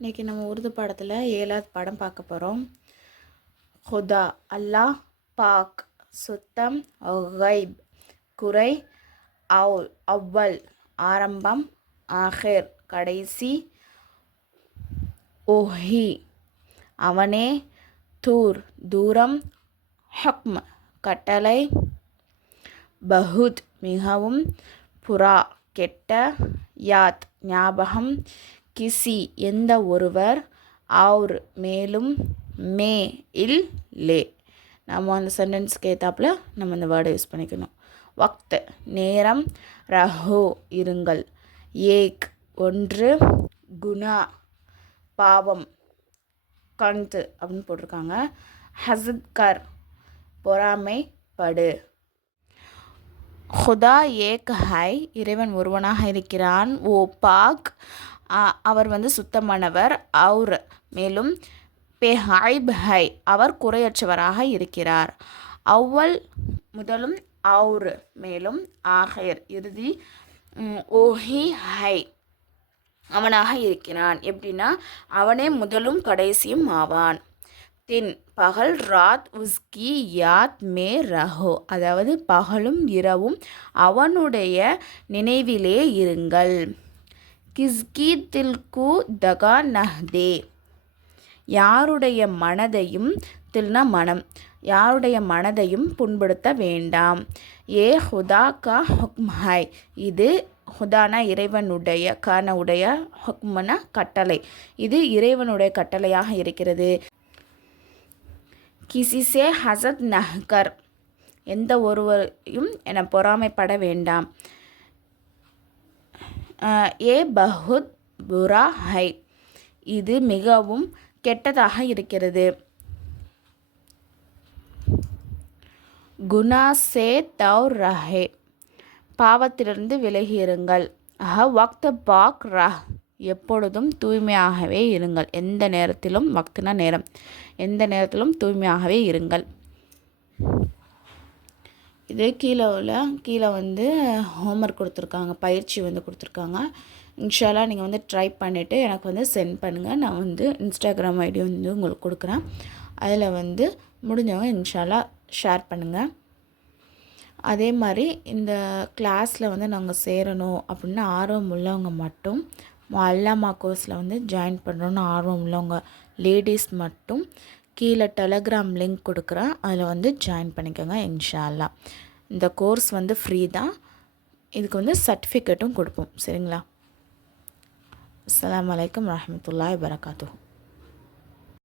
இன்றைக்கி நம்ம உருது படத்தில் ஏழாவது படம் பார்க்க போகிறோம் ஹுதா அல்லாஹ் பாக் சுத்தம் ஹைப் குறை அவுல் அவ்வல் ஆரம்பம் ஆஹிர் கடைசி ஓஹி அவனே தூர் தூரம் ஹக்ம் கட்டளை பஹுத் மிகவும் புறா கெட்ட யாத் ஞாபகம். கிசி எந்த ஒருவர் அவுர் மேலும் மே இல் லே. நம்ம அந்த சென்டென்ஸ்க்கு ஏற்றாப்புல நம்ம அந்த வேர்டை யூஸ் பண்ணிக்கணும். வக்த் நேரம் ரஹோ இருங்கள். ஏக் ஒன்று குணா பாவம் கந்து அப்படின்னு போட்டிருக்காங்க. ஹசத்கர் பொறாமைப்படு. ஹுதா ஏக் ஹை இறைவன் ஒருவனாக இருக்கிறான். ஓ பாக் அ- அவர் வந்து சுத்தமானவர். அவுர் மேலும் பெஹைப் ஹை அவர் குறையற்றவராக இருக்கிறார். அவ்வல் முதலும் அவுர் மேலும் ஆஹிர். இறுதி ஓஹி ஹை அவனாக இருக்கிறான். எப்படின்னா அவனே முதலும் கடைசியும் ஆவான். தின். பகல் ராத் உஸ்கி யாத் மே ரஹோ. அதாவது பகலும் இரவும் அவனுடைய நினைவிலே இருங்கள். கிஸ்கி தில்கு தகா நஹ்தே. யாருடைய மனதையும் தில்னா மனம் யாருடைய மனதையும் புண்படுத்த வேண்டாம். ஏ ஹுதா கா ஹுக்மாய் இது ஹுதானா இறைவனுடைய கான உடைய ஹுக்மனா கட்டளை. இது இறைவனுடைய கட்டளையாக இருக்கிறது. கிசிசே ஹசத் நஹ்கர். எந்த ஒருவரையும் என பொறாமைப்பட வேண்டாம். ஏ பஹுத் புரா ஹை. இது மிகவும் கெட்டதாக இருக்கிறது. குணா சே தவ் ரஹே. பாவத்திலிருந்து விலகியிருங்கள் அஹ வக்த பாக் ரஹ். எப்பொழுதும் தூய்மையாகவே இருங்கள். எந்த நேரத்திலும் வக்துனா நேரம். எந்த நேரத்திலும் தூய்மையாகவே இருங்கள். இது கீழே உள்ள கீழே வந்து ஹோம்ஒர்க் கொடுத்துருக்காங்க. பயிற்சி வந்து கொடுத்துருக்காங்க. இன்ஷாலாக நீங்கள் வந்து ட்ரை பண்ணிவிட்டு எனக்கு வந்து சென்ட் பண்ணுங்கள் நான் வந்து இன்ஸ்டாகிராம் ஐடி வந்து உங்களுக்கு கொடுக்குறேன். அதில் வந்து முடிஞ்சவங்க இன்ஷாலாக ஷேர் பண்ணுங்கள் அதே மாதிரி இந்த கிளாஸில் வந்து நாங்கள் சேரணும் அப்படின்னு ஆர்வம் உள்ளவங்க மட்டும் அல்லாமா கோர்ஸில் வந்து ஜாயின் பண்ணுறோன்னு ஆர்வம் உள்ளவங்க. லேடிஸ் மட்டும் கீழே டெலகிராம் லிங்க் கொடுக்குறேன். அதில் வந்து ஜாயின் பண்ணிக்கோங்க இன்ஷா இந்த கோர்ஸ் வந்து ஃப்ரீ தான். இதுக்கு வந்து சர்டிஃபிகேட்டும் கொடுப்போம். சரிங்களா? அஸ்ஸலாமு வலைக்கம் வரஹ்மத்துல்லாஹி வரகாத்தூ